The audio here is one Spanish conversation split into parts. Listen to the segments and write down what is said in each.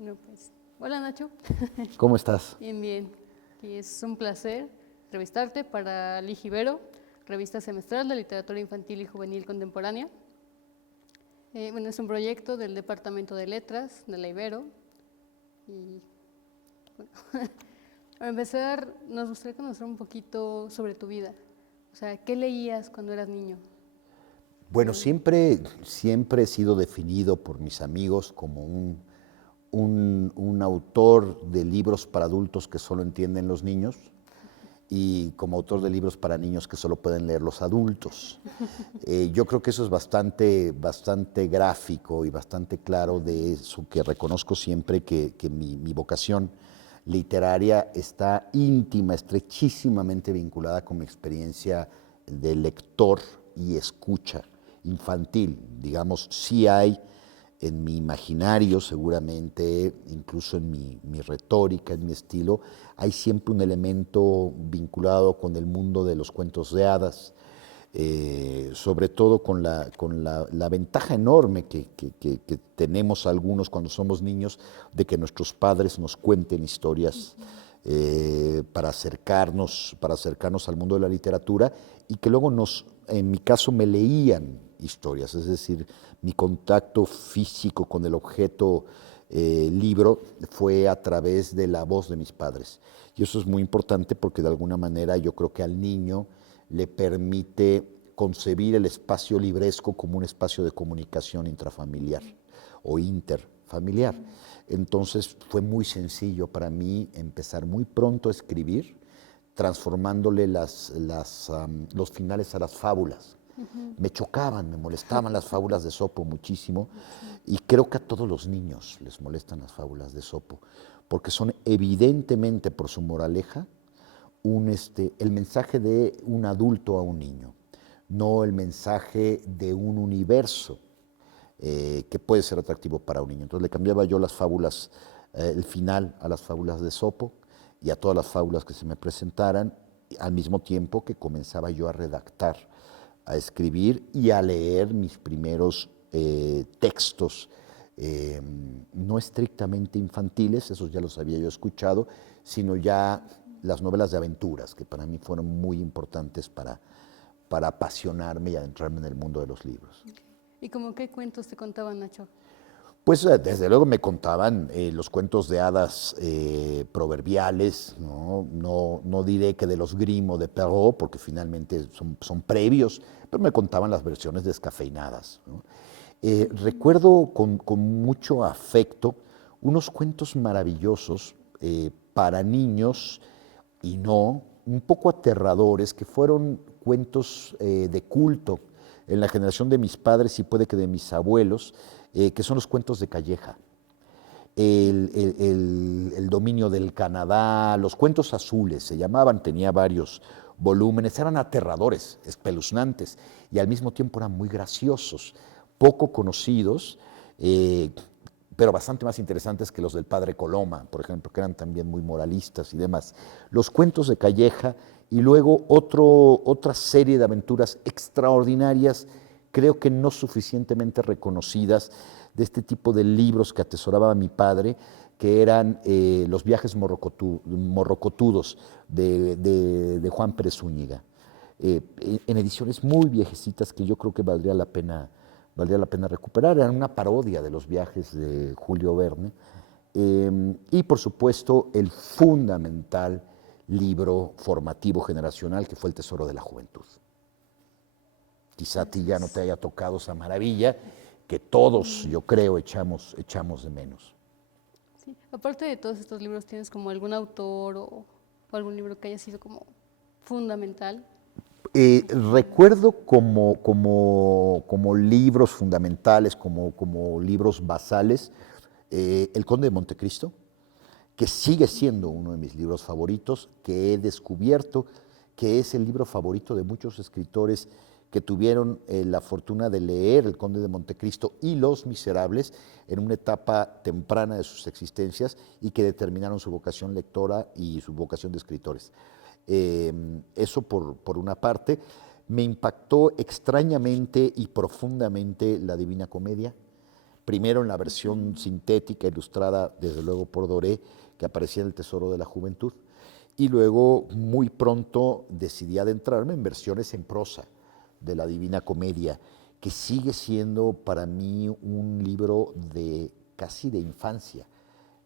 No, pues. Hola Nacho. ¿Cómo estás? Bien, bien. Y es un placer entrevistarte para Ligibero, revista semestral de literatura infantil y juvenil contemporánea. Bueno, es un proyecto del Departamento de Letras de la Ibero. Y bueno, para empezar, nos gustaría conocer un poquito sobre tu vida. O sea, ¿qué leías cuando eras niño? Bueno, siempre he sido definido por mis amigos como un autor de libros para adultos que solo entienden los niños y como autor de libros para niños que solo pueden leer los adultos. Yo creo que eso es bastante gráfico y bastante claro de eso que reconozco siempre que mi vocación literaria está íntima, estrechísimamente vinculada con mi experiencia de lector y escucha infantil. Digamos, sí hay en mi imaginario, seguramente, incluso en mi retórica, en mi estilo, hay siempre un elemento vinculado con el mundo de los cuentos de hadas, sobre todo con la ventaja enorme que tenemos algunos cuando somos niños de que nuestros padres nos cuenten historias para acercarnos al mundo de la literatura y que luego en mi caso, me leían historias, es decir, mi contacto físico con el objeto libro fue a través de la voz de mis padres. Y eso es muy importante porque de alguna manera yo creo que al niño le permite concebir el espacio libresco como un espacio de comunicación intrafamiliar o interfamiliar. Entonces fue muy sencillo para mí empezar muy pronto a escribir, transformándole los finales a las fábulas. Me chocaban, me molestaban las fábulas de Sopo muchísimo y creo que a todos los niños les molestan las fábulas de Sopo porque son evidentemente por su moraleja el mensaje de un adulto a un niño, no el mensaje de un universo que puede ser atractivo para un niño. Entonces le cambiaba yo las fábulas, el final a las fábulas de Sopo y a todas las fábulas que se me presentaran, al mismo tiempo que comenzaba yo a redactar, a escribir y a leer mis primeros textos, no estrictamente infantiles, esos ya los había yo escuchado, sino ya las novelas de aventuras, que para mí fueron muy importantes para apasionarme y adentrarme en el mundo de los libros. ¿Y como qué cuentos te contaban, Nacho? Pues desde luego me contaban los cuentos de hadas proverbiales, ¿no? No diré que de los Grimm o de Perrault, porque finalmente son previos, pero me contaban las versiones descafeinadas, ¿no? Recuerdo con mucho afecto unos cuentos maravillosos para niños y no, un poco aterradores, que fueron cuentos de culto en la generación de mis padres y puede que de mis abuelos, que son los cuentos de Calleja. El dominio del Canadá, los cuentos azules se llamaban, tenía varios volúmenes, eran aterradores, espeluznantes y al mismo tiempo eran muy graciosos, poco conocidos, pero bastante más interesantes que los del padre Coloma, por ejemplo, que eran también muy moralistas y demás. Los cuentos de Calleja y luego otra serie de aventuras extraordinarias, creo que no suficientemente reconocidas, de este tipo de libros que atesoraba mi padre, que eran los viajes morrocotudos de Juan Pérez Zúñiga, en ediciones muy viejecitas que yo creo que valdría la pena recuperar. Eran una parodia de los viajes de Julio Verne. Y por supuesto el fundamental libro formativo generacional que fue El Tesoro de la Juventud. Quizá a ti ya no te haya tocado esa maravilla que todos, yo creo, echamos de menos. Sí. Aparte de todos estos libros, ¿tienes como algún autor o algún libro que haya sido como fundamental? Recuerdo como libros fundamentales, como libros basales, El Conde de Montecristo, que sigue siendo uno de mis libros favoritos, que he descubierto que es el libro favorito de muchos escritores que tuvieron la fortuna de leer El Conde de Montecristo y Los Miserables en una etapa temprana de sus existencias y que determinaron su vocación lectora y su vocación de escritores. Eso por una parte. Me impactó extrañamente y profundamente La Divina Comedia. Primero en la versión sintética, ilustrada desde luego por Doré, que aparecía en El Tesoro de la Juventud. Y luego muy pronto decidí adentrarme en versiones en prosa de la Divina Comedia, que sigue siendo para mí un libro de casi de infancia,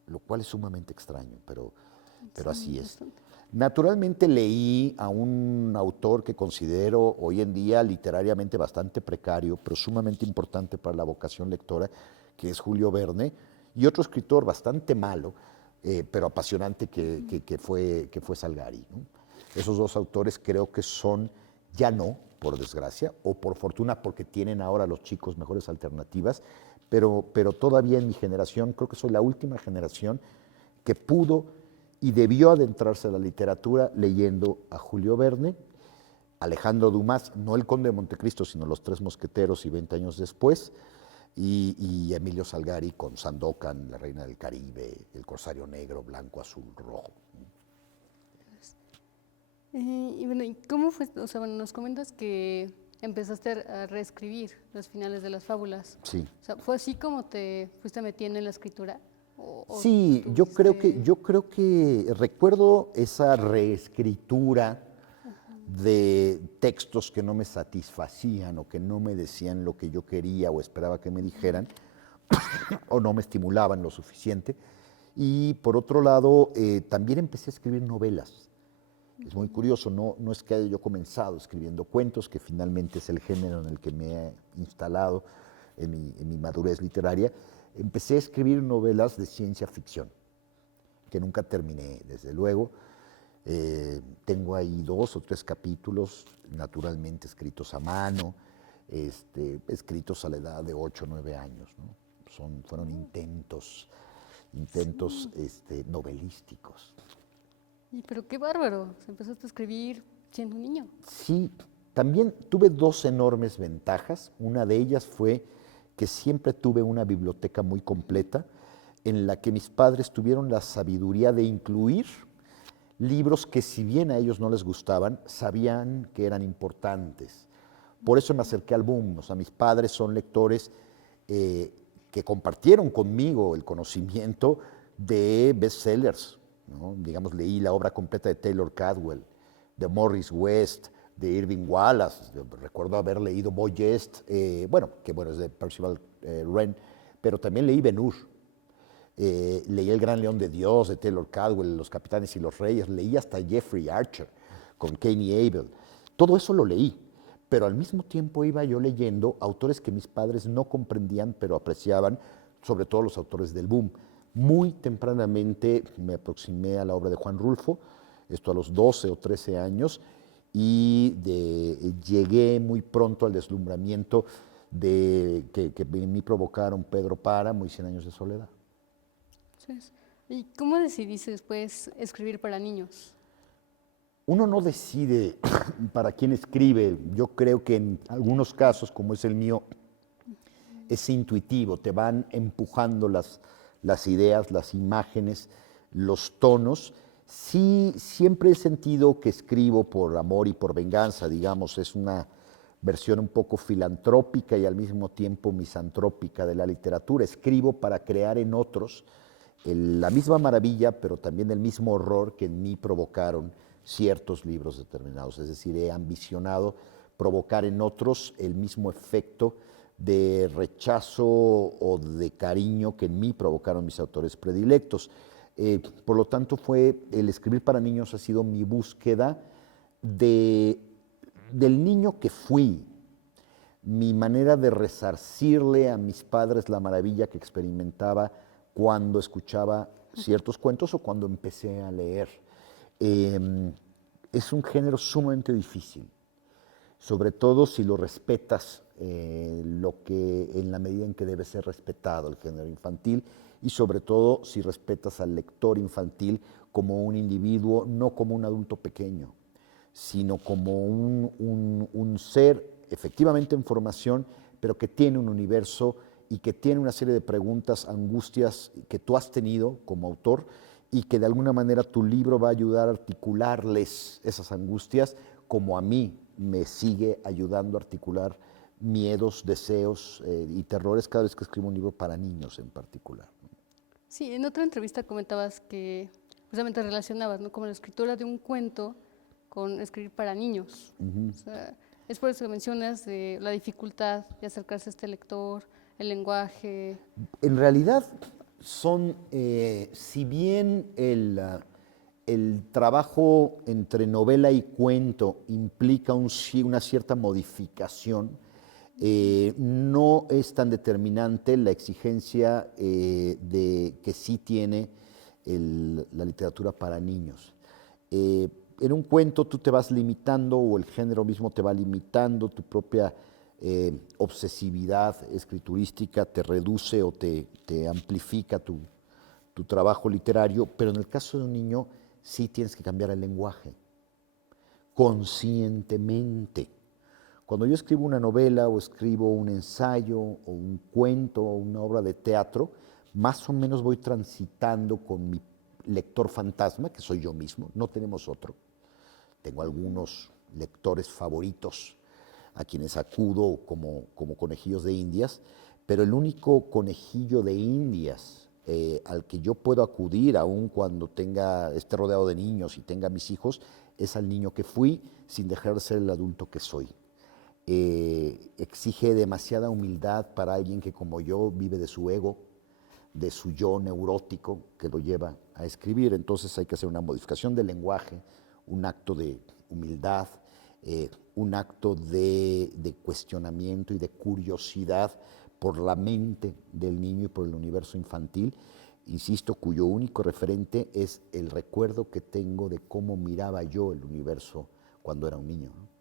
lo cual es sumamente extraño, pero así es. Bastante. Naturalmente leí a un autor que considero hoy en día literariamente bastante precario, pero sumamente importante para la vocación lectora, que es Julio Verne, y otro escritor bastante malo, pero apasionante que fue Salgari, ¿no? Esos dos autores creo que son, ya no, por desgracia, o por fortuna porque tienen ahora los chicos mejores alternativas, pero todavía en mi generación, creo que soy la última generación que pudo y debió adentrarse a la literatura leyendo a Julio Verne, Alejandro Dumas, no El Conde de Montecristo, sino Los Tres Mosqueteros y 20 años después, y Emilio Salgari con Sandokan, La Reina del Caribe, El Corsario Negro, Blanco, Azul, Rojo. Y bueno, ¿y cómo fue? O sea, bueno, nos comentas que empezaste a reescribir los finales de las fábulas. Sí. O sea, ¿fue así como te fuiste metiendo en la escritura? ¿O Sí, yo creo tuviste- que recuerdo esa reescritura de textos que no me satisfacían o que no me decían lo que yo quería o esperaba que me dijeran o no me estimulaban lo suficiente. Y por otro lado, también empecé a escribir novelas. Es muy curioso, no es que haya yo comenzado escribiendo cuentos, que finalmente es el género en el que me he instalado en mi madurez literaria. Empecé a escribir novelas de ciencia ficción, que nunca terminé, desde luego. Tengo ahí 2 o 3 capítulos, naturalmente escritos a mano, escritos a la edad de 8 o 9 años, ¿no? Fueron intentos novelísticos. Pero qué bárbaro, o sea, empezaste a escribir siendo un niño. Sí, también tuve 2 enormes ventajas. Una de ellas fue que siempre tuve una biblioteca muy completa en la que mis padres tuvieron la sabiduría de incluir libros que, si bien a ellos no les gustaban, sabían que eran importantes. Por eso me acerqué al boom. O sea, mis padres son lectores que compartieron conmigo el conocimiento de bestsellers, ¿no? Digamos, leí la obra completa de Taylor Cadwell, de Morris West, de Irving Wallace. Recuerdo haber leído Boy Jest, es de Percival Wren, pero también leí Ben-Hur. Leí El Gran León de Dios, de Taylor Cadwell, Los Capitanes y los Reyes, leí hasta Jeffrey Archer, con Cain y Abel. Todo eso lo leí, pero al mismo tiempo iba yo leyendo autores que mis padres no comprendían, pero apreciaban, sobre todo los autores del boom. Muy tempranamente me aproximé a la obra de Juan Rulfo, esto a los 12 o 13 años, y llegué muy pronto al deslumbramiento que en mí provocaron Pedro Páramo y Cien años de soledad. Entonces, ¿y cómo decidiste después escribir para niños? Uno no decide para quién escribe. Yo creo que en algunos casos, como es el mío, es intuitivo. Te van empujando las ideas, las imágenes, los tonos. Sí, siempre he sentido que escribo por amor y por venganza, digamos. Es una versión un poco filantrópica y al mismo tiempo misantrópica de la literatura. Escribo para crear en otros la misma maravilla, pero también el mismo horror que en mí provocaron ciertos libros determinados. Es decir, he ambicionado provocar en otros el mismo efecto de rechazo o de cariño que en mí provocaron mis autores predilectos. Por lo tanto, el escribir para niños ha sido mi búsqueda del niño que fui, mi manera de resarcirle a mis padres la maravilla que experimentaba cuando escuchaba ciertos cuentos o cuando empecé a leer. Es un género sumamente difícil, sobre todo si lo respetas en la medida en que debe ser respetado el género infantil, y sobre todo si respetas al lector infantil como un individuo, no como un adulto pequeño, sino como un ser efectivamente en formación, pero que tiene un universo y que tiene una serie de preguntas, angustias que tú has tenido como autor y que de alguna manera tu libro va a ayudar a articularles esas angustias, como a mí me sigue ayudando a articular miedos, deseos y terrores cada vez que escribo un libro para niños en particular. Sí, en otra entrevista comentabas que precisamente relacionabas, ¿no?, como la escritura de un cuento con escribir para niños. O sea, es por eso que mencionas de la dificultad de acercarse a este lector, el lenguaje. En realidad son, si bien el trabajo entre novela y cuento implica una cierta modificación, no es tan determinante la exigencia que sí tiene la literatura para niños. En un cuento tú te vas limitando o el género mismo te va limitando, tu propia obsesividad escriturística te reduce o te amplifica tu trabajo literario, pero en el caso de un niño sí tienes que cambiar el lenguaje conscientemente. Cuando yo escribo una novela o escribo un ensayo o un cuento o una obra de teatro, más o menos voy transitando con mi lector fantasma, que soy yo mismo, no tenemos otro. Tengo algunos lectores favoritos a quienes acudo como conejillos de indias, pero el único conejillo de indias al que yo puedo acudir, aun cuando esté rodeado de niños y tenga mis hijos, es al niño que fui sin dejar de ser el adulto que soy. Exige demasiada humildad para alguien que como yo vive de su ego, de su yo neurótico que lo lleva a escribir. Entonces hay que hacer una modificación del lenguaje, un acto de humildad, un acto de cuestionamiento y de curiosidad por la mente del niño y por el universo infantil, insisto, cuyo único referente es el recuerdo que tengo de cómo miraba yo el universo cuando era un niño, ¿no?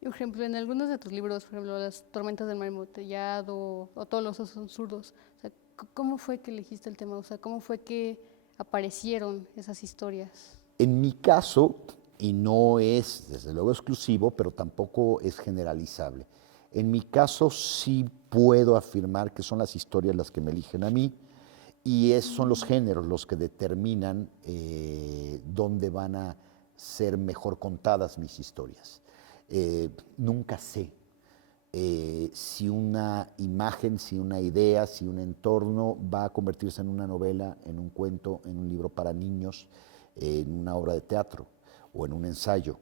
Y, por ejemplo, en algunos de tus libros, por ejemplo, Las tormentas del mar embotellado o Todos los osos son zurdos, o sea, ¿cómo fue que elegiste el tema? O sea, ¿cómo fue que aparecieron esas historias? En mi caso, y no es desde luego exclusivo, pero tampoco es generalizable, en mi caso sí puedo afirmar que son las historias las que me eligen a mí y son los géneros los que determinan dónde van a ser mejor contadas mis historias. Nunca sé si una imagen, si una idea, si un entorno va a convertirse en una novela, en un cuento, en un libro para niños, en una obra de teatro o en un ensayo.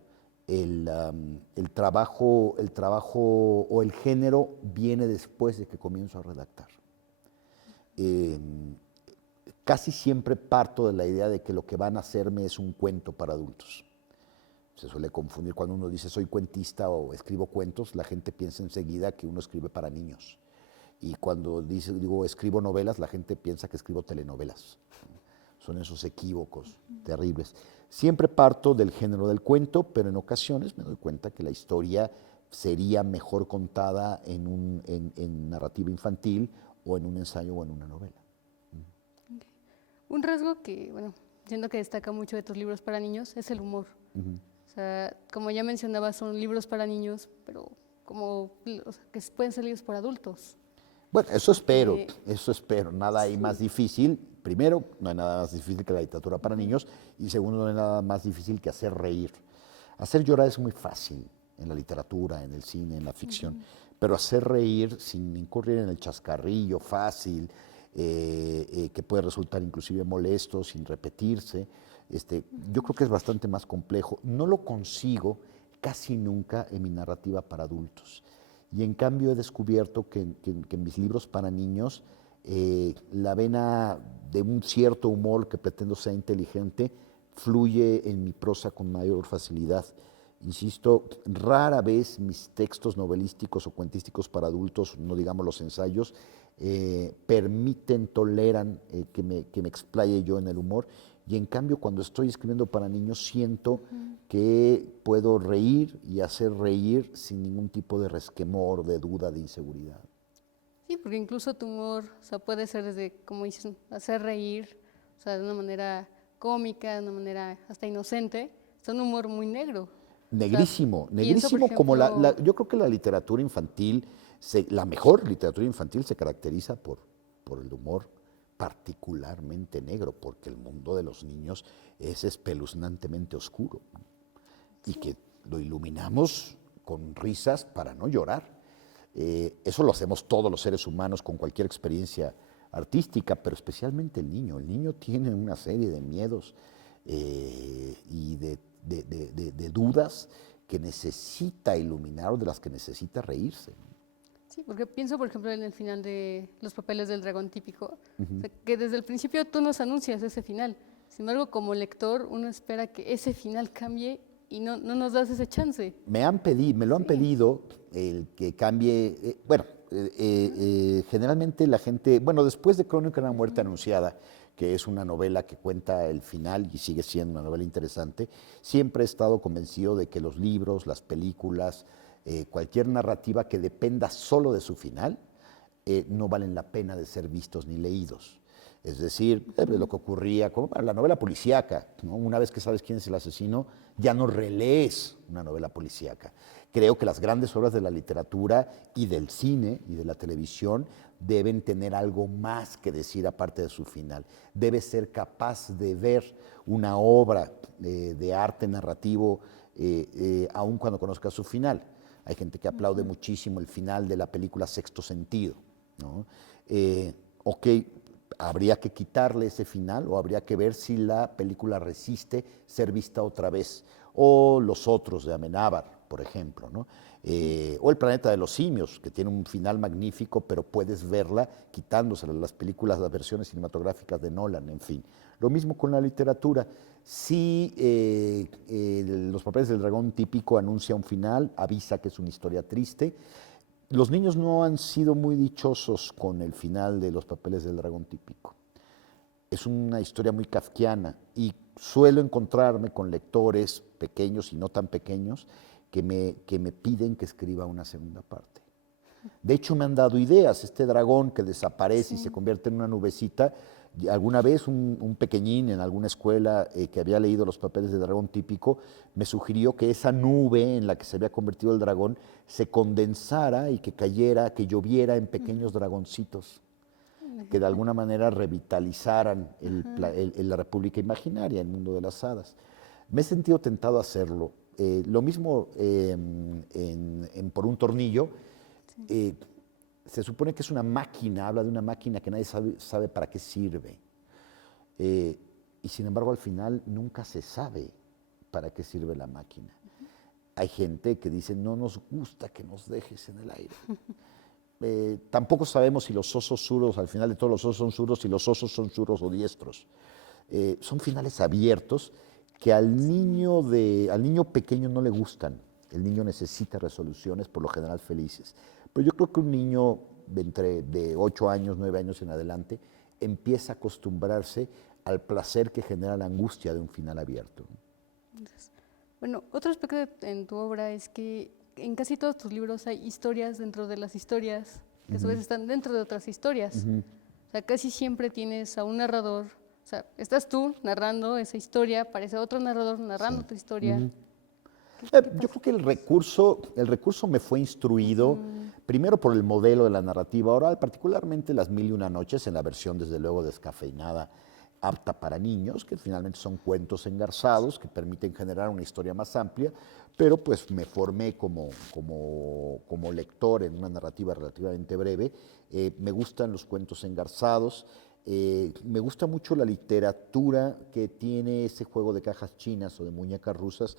El trabajo o el género viene después de que comienzo a redactar. Casi siempre parto de la idea de que lo que van a hacerme es un cuento para adultos. Se suele confundir cuando uno dice soy cuentista o escribo cuentos, la gente piensa enseguida que uno escribe para niños. Y cuando digo escribo novelas, la gente piensa que escribo telenovelas. Son esos equívocos terribles. Siempre parto del género del cuento, pero en ocasiones me doy cuenta que la historia sería mejor contada en narrativa infantil o en un ensayo o en una novela. Okay. Un rasgo que, bueno, siento que destaca mucho de tus libros para niños es el humor. O sea, como ya mencionaba, son libros para niños, pero o sea, que pueden ser libros para adultos. Bueno, eso espero. Nada hay más difícil. Primero, no hay nada más difícil que la literatura para niños. Y segundo, no hay nada más difícil que hacer reír. Hacer llorar es muy fácil en la literatura, en el cine, en la ficción. Pero hacer reír sin incurrir en el chascarrillo fácil, que puede resultar inclusive molesto, sin repetirse, yo creo que es bastante más complejo. No lo consigo casi nunca en mi narrativa para adultos. Y en cambio he descubierto que en mis libros para niños la vena de un cierto humor que pretendo sea inteligente fluye en mi prosa con mayor facilidad. Insisto, rara vez mis textos novelísticos o cuentísticos para adultos, no digamos los ensayos, toleran que me explaye yo en el humor. Y en cambio, cuando estoy escribiendo para niños, siento que puedo reír y hacer reír sin ningún tipo de resquemor, de duda, de inseguridad. Sí, porque incluso tu humor, o sea, puede ser desde, como dices, hacer reír, o sea, de una manera cómica, de una manera hasta inocente, es un humor muy negro. Negrísimo, O sea, negrísimo, pienso, por como ejemplo, yo creo que la literatura infantil, la mejor literatura infantil se caracteriza por el humor particularmente negro, porque el mundo de los niños es espeluznantemente oscuro y que lo iluminamos con risas para no llorar. Eso lo hacemos todos los seres humanos con cualquier experiencia artística, pero especialmente el niño. El niño tiene una serie de miedos y de dudas que necesita iluminar o de las que necesita reírse. Sí, porque pienso, por ejemplo, en el final de Los papeles del dragón típico, o sea, que desde el principio tú nos anuncias ese final. Sin embargo, como lector, uno espera que ese final cambie y no nos das ese chance. Me lo han pedido el que cambie. Generalmente la gente, bueno, después de Crónica de una muerte anunciada, que es una novela que cuenta el final y sigue siendo una novela interesante, siempre he estado convencido de que los libros, las películas, cualquier narrativa que dependa solo de su final, no valen la pena de ser vistos ni leídos. Es decir, lo que ocurría con la novela policíaca, ¿no? Una vez que sabes quién es el asesino, ya no relees una novela policíaca. Creo que las grandes obras de la literatura y del cine y de la televisión deben tener algo más que decir aparte de su final. Debes ser capaz de ver una obra de arte narrativo aun cuando conozcas su final. Hay gente que aplaude muchísimo el final de la película Sexto Sentido, ¿no? Ok, habría que quitarle ese final o habría que ver si la película resiste ser vista otra vez. O Los otros de Amenábar, por ejemplo, ¿no? O El planeta de los simios, que tiene un final magnífico, pero puedes verla quitándosela. Las películas, las versiones cinematográficas de Nolan, en fin. Lo mismo con la literatura. Si Los papeles del dragón típico anuncia un final, avisa que es una historia triste. Los niños no han sido muy dichosos con el final de Los papeles del dragón típico. Es una historia muy kafkiana y suelo encontrarme con lectores pequeños y no tan pequeños que me piden que escriba una segunda parte. De hecho, me han dado ideas. Este dragón que desaparece y se convierte en una nubecita. Alguna vez un pequeñín en alguna escuela que había leído Los papeles del dragón típico me sugirió que esa nube en la que se había convertido el dragón se condensara y que cayera, que lloviera en pequeños dragoncitos que de alguna manera revitalizaran la República Imaginaria, el mundo de las hadas. Me he sentido tentado a hacerlo. Lo mismo Por un tornillo. Se supone que es una máquina, habla de una máquina que nadie sabe para qué sirve. Y sin embargo, al final nunca se sabe para qué sirve la máquina. Hay gente que dice, no nos gusta que nos dejes en el aire. Tampoco sabemos si los osos zurdos, al final de todos los osos son zurdos, si los osos son zurdos o diestros. Son finales abiertos que al niño pequeño no le gustan. El niño necesita resoluciones, por lo general felices. Pero yo creo que un niño de 8 años, 9 años en adelante, empieza a acostumbrarse al placer que genera la angustia de un final abierto. Bueno, otro aspecto en tu obra es que en casi todos tus libros hay historias dentro de las historias, que a su vez están dentro de otras historias. O sea, casi siempre tienes a un narrador, o sea, estás tú narrando esa historia, aparece otro narrador narrando tu historia. Yo creo que el recurso me fue instruido primero por el modelo de la narrativa oral, particularmente Las mil y una noches, en la versión desde luego descafeinada, apta para niños, que finalmente son cuentos engarzados que permiten generar una historia más amplia, pero pues me formé como lector en una narrativa relativamente breve. Me gustan los cuentos engarzados. Me gusta mucho la literatura que tiene ese juego de cajas chinas o de muñecas rusas,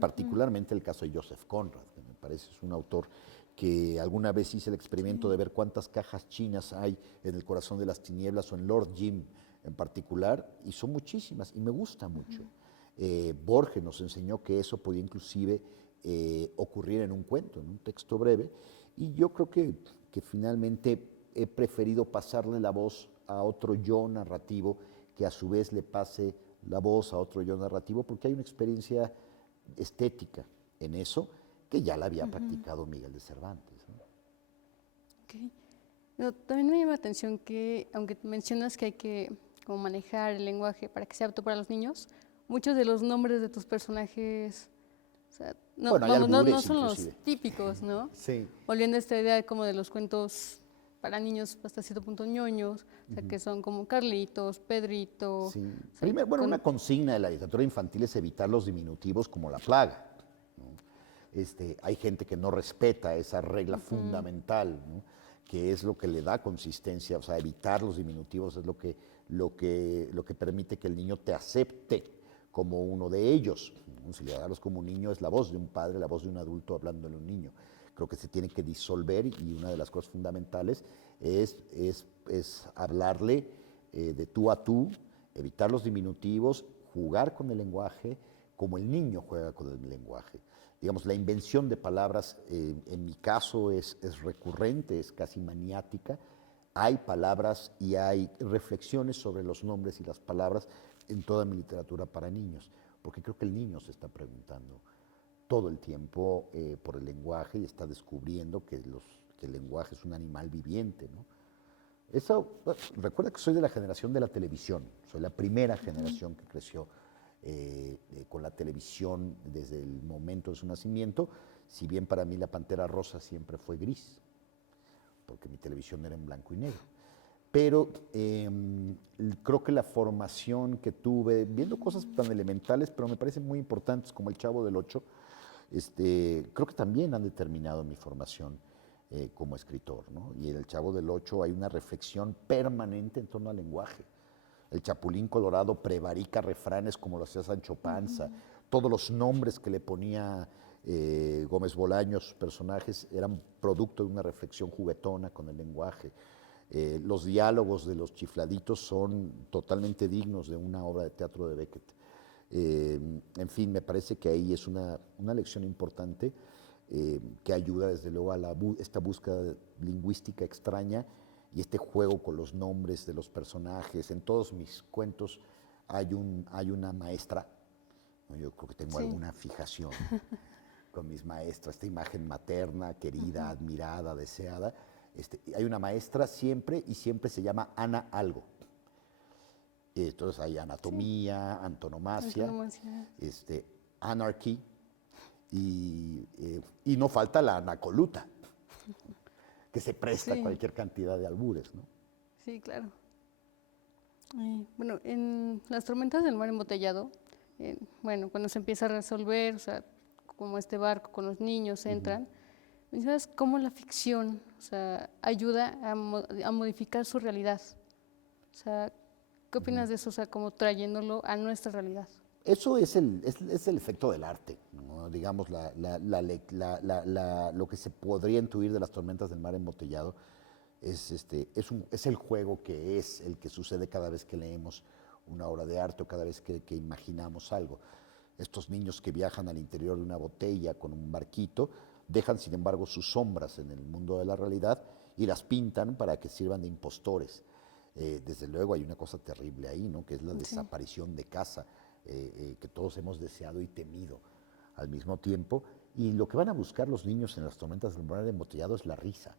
particularmente el caso de Joseph Conrad, que me parece es un autor que alguna vez hice el experimento de ver cuántas cajas chinas hay en El corazón de las tinieblas o en Lord Jim en particular, y son muchísimas, y me gusta mucho. Borges nos enseñó que eso podía inclusive ocurrir en un cuento, en un texto breve, y yo creo que finalmente he preferido pasarle la voz a otro yo narrativo que a su vez le pase la voz a otro yo narrativo, porque hay una experiencia estética en eso que ya la había practicado Miguel de Cervantes, ¿no? Okay. Pero también me llama la atención que, aunque mencionas que hay que como manejar el lenguaje para que sea apto para los niños, muchos de los nombres de tus personajes, o sea, no, Bueno, hay no albures, son los inclusive. típicos, ¿no? Sí. Volviendo a esta idea como de los cuentos para niños hasta cierto punto ñoños, o sea, que son como Carlitos, Pedrito. Sí. O sea, Primero, una consigna de la literatura infantil es evitar los diminutivos como la plaga, ¿no? hay gente que no respeta esa regla fundamental, ¿no? Que es lo que le da consistencia, o sea, evitar los diminutivos es lo que permite que el niño te acepte como uno de ellos. Si le hablas como un niño, es la voz de un padre, la voz de un adulto hablándole a un niño. Creo que se tiene que disolver y una de las cosas fundamentales es hablarle de tú a tú, evitar los diminutivos, jugar con el lenguaje como el niño juega con el lenguaje. Digamos, la invención de palabras, en mi caso, es recurrente, es casi maniática. Hay palabras y hay reflexiones sobre los nombres y las palabras en toda mi literatura para niños, porque creo que el niño se está preguntando todo el tiempo por el lenguaje y está descubriendo que el lenguaje es un animal viviente, ¿no? Eso, recuerda que soy de la generación de la televisión, soy la primera generación que creció con la televisión desde el momento de su nacimiento, si bien para mí la Pantera Rosa siempre fue gris, porque mi televisión era en blanco y negro. Pero creo que la formación que tuve, viendo cosas tan elementales, pero me parecen muy importantes, como El Chavo del Ocho, creo que también han determinado mi formación como escritor, ¿no? Y en El Chavo del Ocho hay una reflexión permanente en torno al lenguaje. El Chapulín Colorado prevarica refranes como lo hacía Sancho Panza. Todos los nombres que le ponía Gómez Bolaños, sus personajes, eran producto de una reflexión juguetona con el lenguaje. Los diálogos de los chifladitos son totalmente dignos de una obra de teatro de Beckett. En fin, me parece que ahí es una lección importante que ayuda desde luego a esta búsqueda lingüística extraña y este juego con los nombres de los personajes. En todos mis cuentos hay una maestra, ¿no? Yo creo que tengo alguna fijación con mis maestras, esta imagen materna, querida, admirada, deseada. Hay una maestra siempre y siempre se llama Ana algo. Entonces hay anatomía, antonomasia, anarchy y no falta la anacoluta, que se presta a cualquier cantidad de albures, ¿no? Sí, claro. Bueno, en Las tormentas del mar embotellado, bueno, cuando se empieza a resolver, o sea, como este barco con los niños entran, mencionas cómo la ficción, o sea, ayuda a modificar su realidad. O sea, ¿qué opinas de eso? O sea, como trayéndolo a nuestra realidad. Eso es el efecto del arte, ¿no? Digamos, lo que se podría intuir de Las tormentas del mar embotellado es el juego que es el que sucede cada vez que leemos una obra de arte o cada vez que imaginamos algo. Estos niños que viajan al interior de una botella con un barquito dejan, sin embargo, sus sombras en el mundo de la realidad y las pintan para que sirvan de impostores. Desde luego hay una cosa terrible ahí, ¿no? Que es la desaparición de casa, que todos hemos deseado y temido al mismo tiempo. Y lo que van a buscar los niños en Las tormentas del mar embotellado es la risa.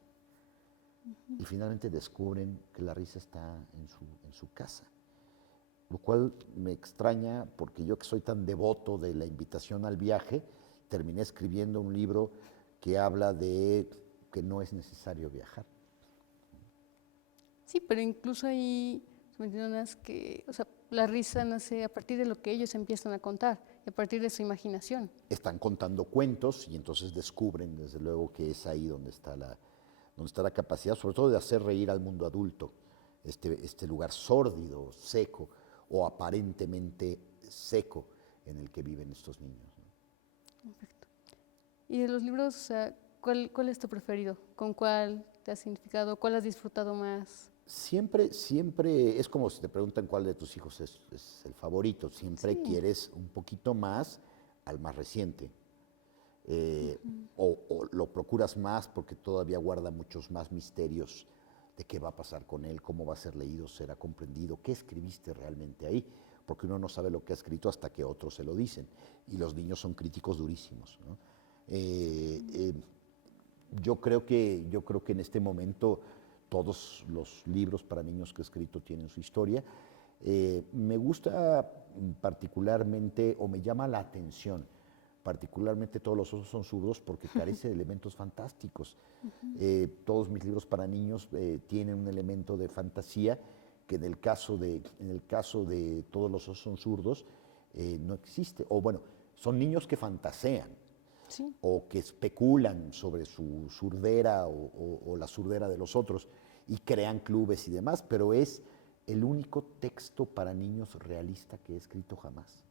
Y finalmente descubren que la risa está en su casa. Lo cual me extraña porque yo que soy tan devoto de la invitación al viaje, terminé escribiendo un libro que habla de que no es necesario viajar. Sí, pero incluso ahí mencionas que, o sea, la risa nace a partir de lo que ellos empiezan a contar, y a partir de su imaginación. Están contando cuentos y entonces descubren, desde luego, que es ahí donde está la capacidad, sobre todo de hacer reír al mundo adulto, este lugar sórdido, seco o aparentemente seco en el que viven estos niños, ¿no? Perfecto. Y de los libros, o sea, ¿cuál es tu preferido? ¿Con cuál te has identificado? ¿Cuál has disfrutado más? Siempre es como si te preguntan cuál de tus hijos es el favorito. Siempre quieres un poquito más al más reciente. O lo procuras más porque todavía guarda muchos más misterios de qué va a pasar con él, cómo va a ser leído, será comprendido, qué escribiste realmente ahí, porque uno no sabe lo que ha escrito hasta que otros se lo dicen. Y los niños son críticos durísimos, ¿no? Yo creo que en este momento todos los libros para niños que he escrito tienen su historia. Me gusta particularmente, o me llama la atención, particularmente Todos los osos son zurdos, porque carece de elementos fantásticos. Todos mis libros para niños tienen un elemento de fantasía que en el caso de Todos los osos son zurdos no existe. O bueno, son niños que fantasean. Sí. o que especulan sobre su surdera o la surdera de los otros y crean clubes y demás, pero es el único texto para niños realista que he escrito jamás.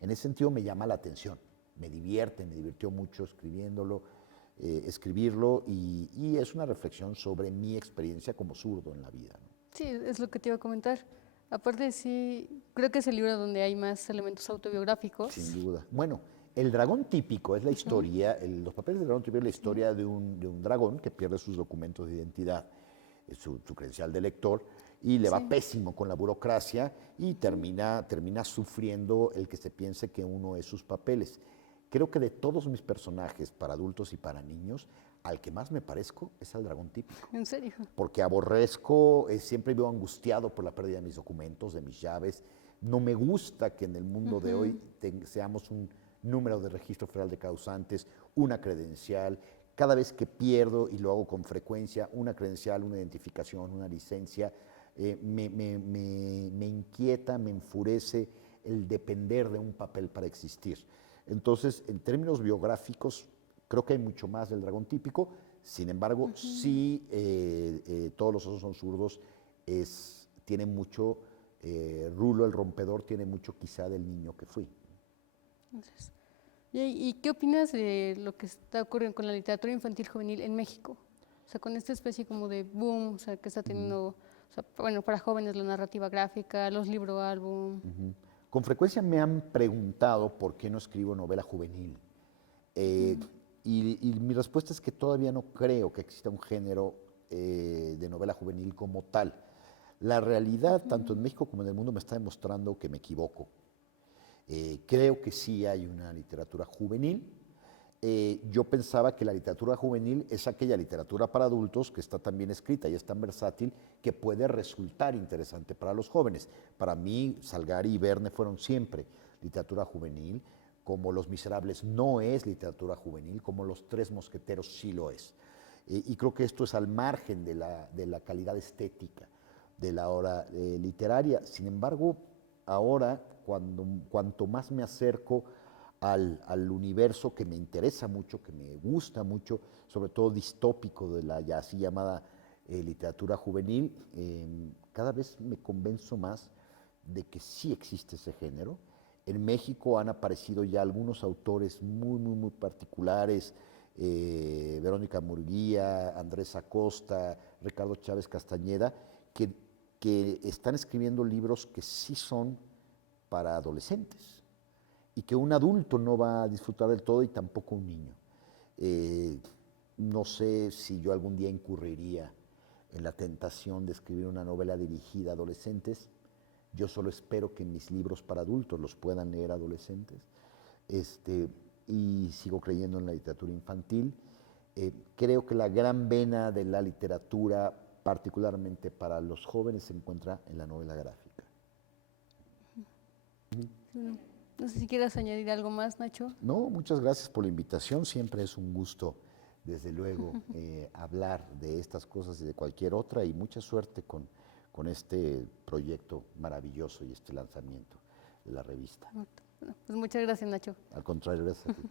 En ese sentido me llama la atención, me divierte, me divirtió mucho escribirlo y es una reflexión sobre mi experiencia como zurdo en la vida, ¿no? Sí, es lo que te iba a comentar. Aparte, sí, creo que es el libro donde hay más elementos Sin autobiográficos. duda. Bueno, el dragón típico es la historia, los papeles del dragón típico es la historia de un dragón que pierde sus documentos de identidad, su credencial de lector, y le va Sí, pésimo con la burocracia y termina sufriendo el que se piense que uno es sus papeles. Creo que de todos mis personajes, para adultos y para niños, al que más me parezco es al dragón típico. en serio. Porque aborrezco, siempre vivo angustiado por la pérdida de mis documentos, de mis llaves. No me gusta que en el mundo de hoy seamos un número de registro federal de causantes, una credencial. Cada vez que pierdo, y lo hago con frecuencia, una credencial, una identificación, una licencia, me inquieta, me enfurece el depender de un papel para existir. Entonces, en términos biográficos, creo que hay mucho más del dragón típico. Sin embargo, sí, todos los osos son zurdos, tiene mucho, Rulo el rompedor tiene mucho quizá del niño que fui. Entonces, ¿y qué opinas de lo que está ocurriendo con la literatura infantil juvenil en México? O sea, con esta especie como de boom, o sea, que está teniendo, o sea, bueno, para jóvenes la narrativa gráfica, los libro álbum. Con frecuencia me han preguntado por qué no escribo novela juvenil. Eh, y mi respuesta es que todavía no creo que exista un género de novela juvenil como tal. La realidad, tanto en México como en el mundo, me está demostrando que me equivoco. Creo que sí hay una literatura juvenil. Yo pensaba que la literatura juvenil es aquella literatura para adultos que está tan bien escrita y es tan versátil que puede resultar interesante para los jóvenes. Para mí, Salgari y Verne fueron siempre literatura juvenil, como Los Miserables no es literatura juvenil, como Los Tres Mosqueteros sí lo es. Y creo que esto es al margen de la calidad estética de la obra literaria. Sin embargo, ahora, cuanto más me acerco al universo que me interesa mucho, que me gusta mucho, sobre todo distópico de la ya así llamada literatura juvenil, cada vez me convenzo más de que sí existe ese género. En México han aparecido ya algunos autores muy, muy, muy particulares, Verónica Murguía, Andrés Acosta, Ricardo Chávez Castañeda, que están escribiendo libros que sí son para adolescentes y que un adulto no va a disfrutar del todo y tampoco un niño. Eh, no sé si yo algún día incurriría en la tentación de escribir una novela dirigida a adolescentes. Yo solo espero que mis libros para adultos los puedan leer adolescentes. Y sigo creyendo en la literatura infantil. Creo que la gran vena de la literatura, particularmente para los jóvenes, se encuentra en la novela gráfica. Bueno, no sé si quieras añadir algo más, Nacho. No, muchas gracias por la invitación. Siempre es un gusto, desde luego, hablar de estas cosas y de cualquier otra. Y mucha suerte con este proyecto maravilloso y este lanzamiento de la revista. Bueno, pues muchas gracias, Nacho. Al contrario, gracias a ti.